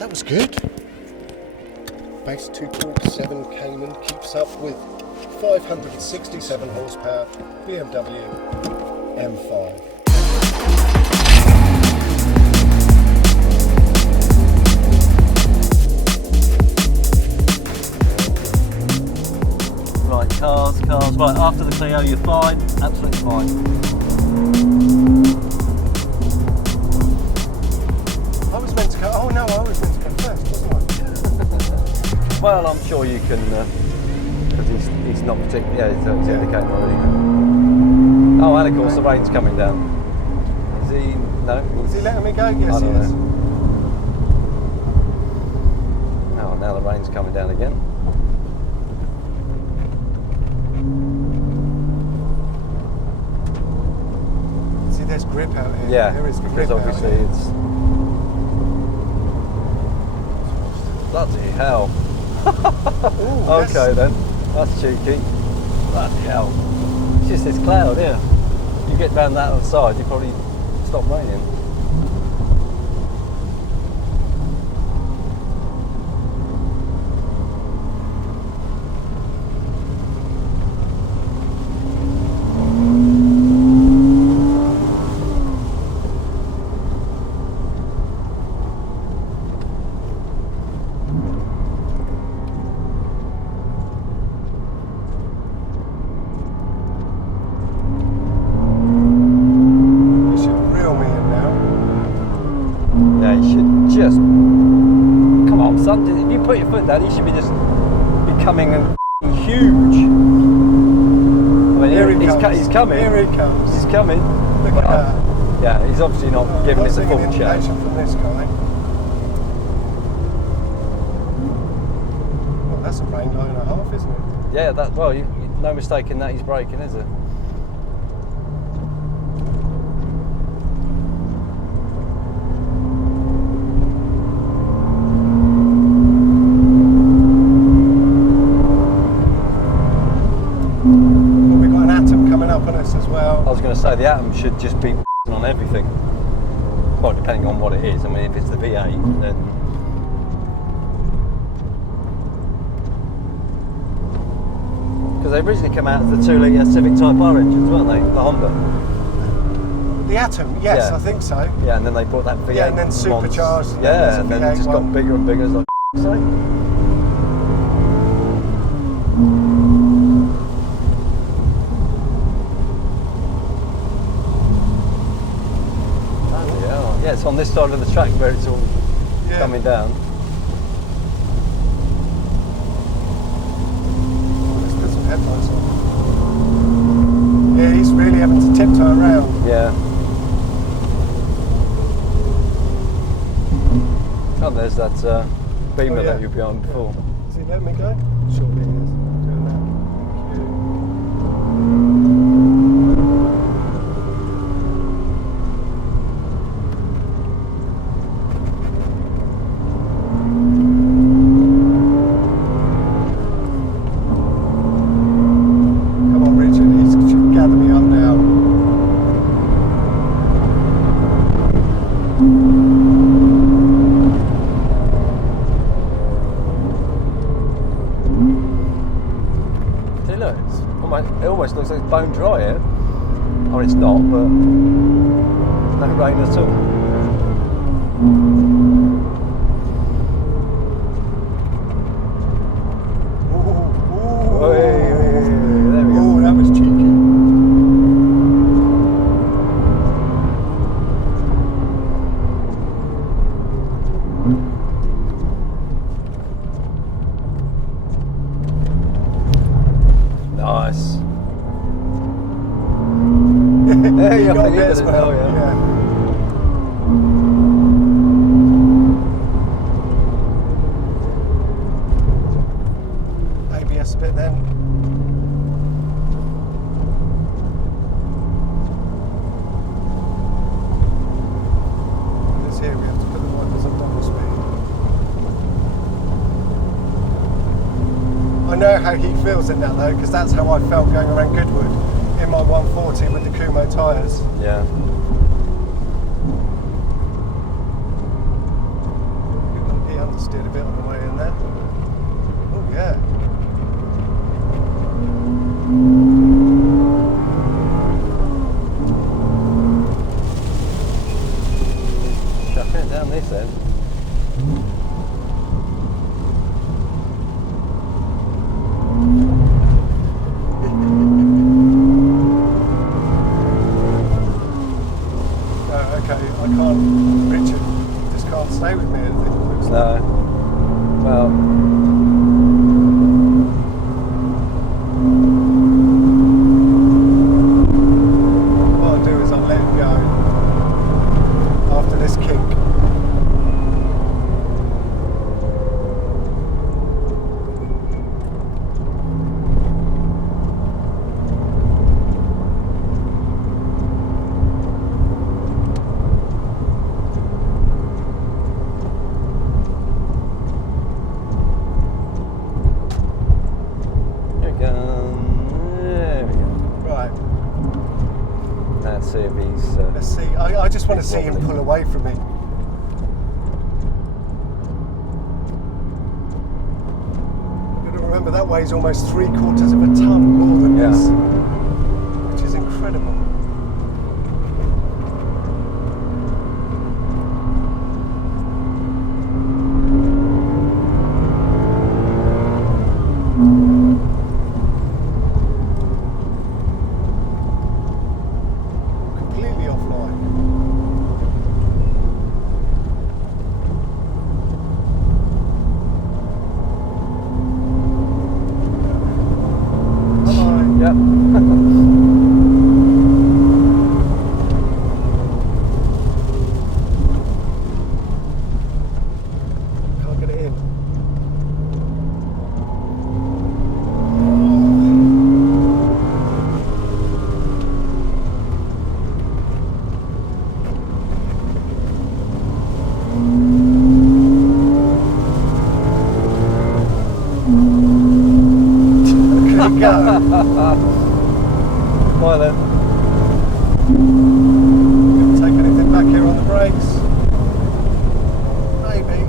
That was good. Base 2.7 Cayman keeps up with 567 horsepower BMW M5. Right, cars. Right, after the Clio you're fine, absolutely fine. I was meant to go, oh no, I was meant to go first, wasn't I? Well, I'm sure you can, because he's not particularly, yeah, he's indicating already. Oh, and of course the rain's coming down. Is he, no? Is he letting me go? Yes, I he don't is. know. Oh, now the rain's coming down again. See, there's grip out here. Yeah, there is because grip obviously out here. it's... Bloody hell. Ooh, Okay then, that's cheeky. Bloody hell. It's just this cloud here. You get down that other side, you probably stop raining. You should reel me in now. Yeah, you should just... Come on, son, if you put your foot down, you should be just becoming huge. I mean, Here he he's comes. he's coming. Here he comes. He's coming. Look But, at that. yeah, he's obviously not giving Not us a seeing full an check. indication from this guy. Well, that's a rain line and a half, isn't it? Yeah, that, well, no mistake in that he's braking, is there? Well, we've got an Atom coming up on us as well. I was going to say the Atom should just be on everything. Well, depending on what it is. I mean, if it's the V8, then... Because they originally came out as the 2-litre Civic Type R engines, weren't they? The Honda. The Atom, yes, Yeah. I think so. Yeah, and then they brought that V8. Yeah, and then supercharged, and then Yeah, there's a and then it V8 just one. got bigger and bigger. It's like, say. Yeah, it's on this side of the track where it's all coming down. Let's put some headlights on. Yeah, he's really having to tiptoe around. Yeah. Oh, there's that Beamer that you were behind before. Is he letting me go? Surely he is. Doing that. Thank you. Come on, Richard, he should gather me up now. See, look, it almost looks like it's bone dry here. I mean, it's not, but no rain at all. Ooh, There we go. ooh, that was cheeky. Nice. Yeah, you got got a bit it, as well. oh, yeah. ABS a bit then. Because here we have to put the wipers on double speed. I know how he feels in that though, because that's how I felt going around Goodwood in my 140 with the Kumo tyres. Yeah. We've got a Steered a bit on the way in there. Oh yeah. Chuck it down this end. Okay, I can't, Richard just can't stay with me. It looks like. No. Well. What I'll do is I'll let him go after this kink. There we go. Right. Let's see if he's. Let's see. I just want to see him pull away from me. You've got to remember that weighs almost 3/4 of a ton more than Yeah. this, which is incredible. Completely offline. Bye-bye. Yep. Can't get it in. Could it go? Bye then. Can take anything back here on the brakes? Maybe.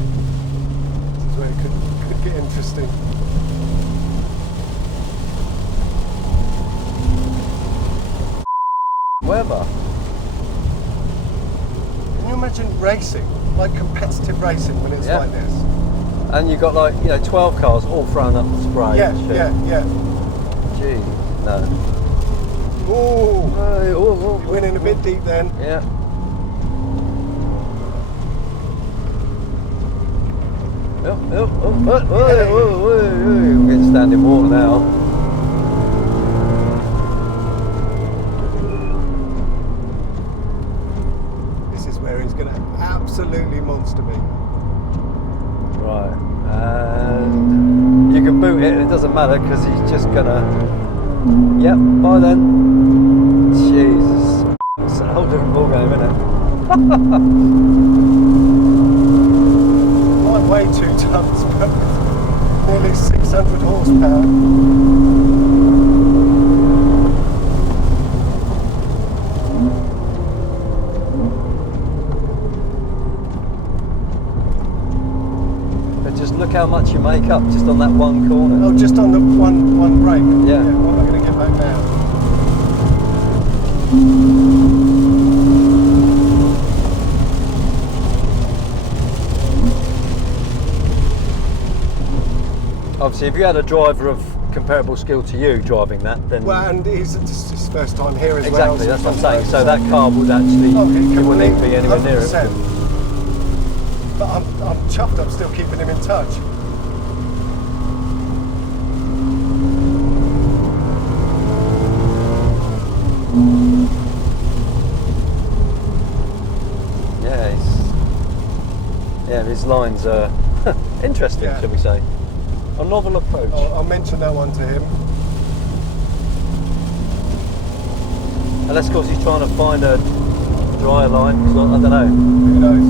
This is where it could get interesting. Weather. Can you imagine racing, like competitive racing, when it's Yeah. like this? And you've got like, 12 cars all thrown up the spray. Yeah, and shit. yeah. Gee, no. Oh, Hey, oh, you went in a bit deep then. Yeah. I'm getting standing water now. This is where he's going to absolutely monster me. Right. And you can boot it and it doesn't matter because he's just gonna. Yep, bye then. Jesus. It's a whole different ball game, isn't it? Might weigh 2 tons, but nearly 600 horsepower. But just look how much you make up just on that one corner. Oh, just on the one brake. Yeah. What am I going to get back now? Obviously, if you had a driver of comparable skill to you driving that, then Well, and it's his first time here as well. exactly, that's what I'm saying. So that car would actually, Okay, you wouldn't even be anywhere near it. 100%. But I'm chuffed I'm still keeping him in touch. Yeah, his lines are interesting, Yeah. shall we say. A novel approach. I'll mention that one to him. And that's because he's trying to find a drier line, because I don't know. Who knows?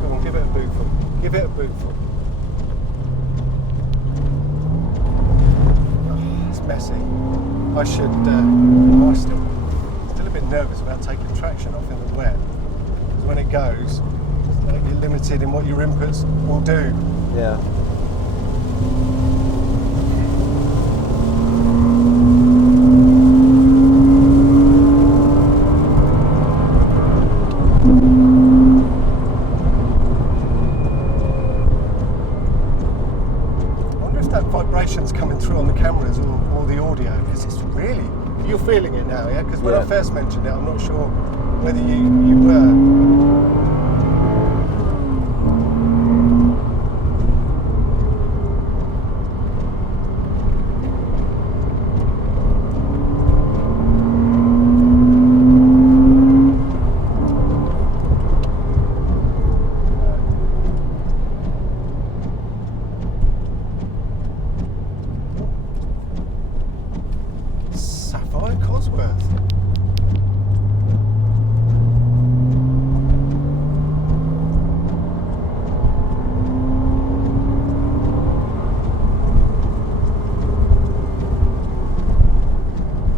Come on, give it a bootful. Give it a bootful. Oh, it's messy. I should. I'm still a bit nervous about taking traction off in the wet. Because when it goes, you're limited in what your inputs will do. Yeah. Vibrations coming through on the cameras or the audio, because it's really, you're feeling it now, yeah? Because when I first mentioned it, I'm not sure whether you were.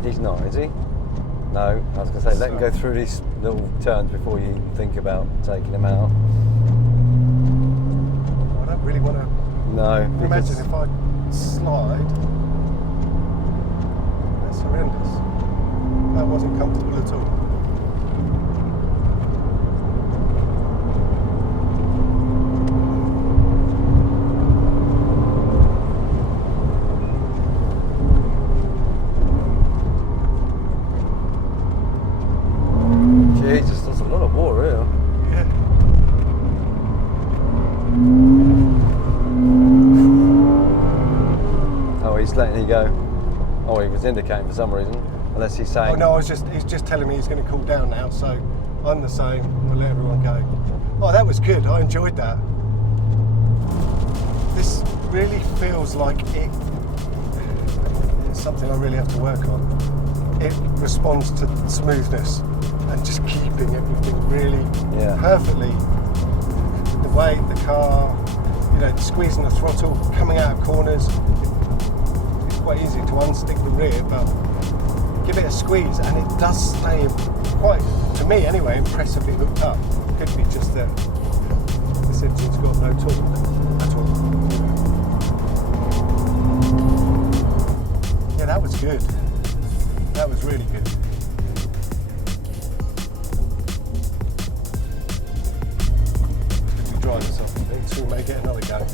He's not, is he? No, I was going to say, let him go through these little turns before you think about taking him out. I don't really want to. No. Imagine if I slide. That's horrendous. That wasn't comfortable at all. Jesus, there's a lot of water here. Yeah. Oh, he's letting you go. Oh, he was indicating for some reason. Unless he's saying... Oh no, he's just telling me he's going to cool down now, so I'm the same. We'll let everyone go. Oh, that was good. I enjoyed that. This really feels like it's something I really have to work on. It responds to smoothness and just keeping everything really perfectly. The weight, the car, squeezing the throttle, coming out of corners. It's quite easy to unstick the rear, but give it a squeeze and it does stay quite, to me anyway, impressively hooked up. Could be just that this engine's got no torque at all. Yeah, that was good. That was really good. Let's quickly dry this off, I think, so we may get another go.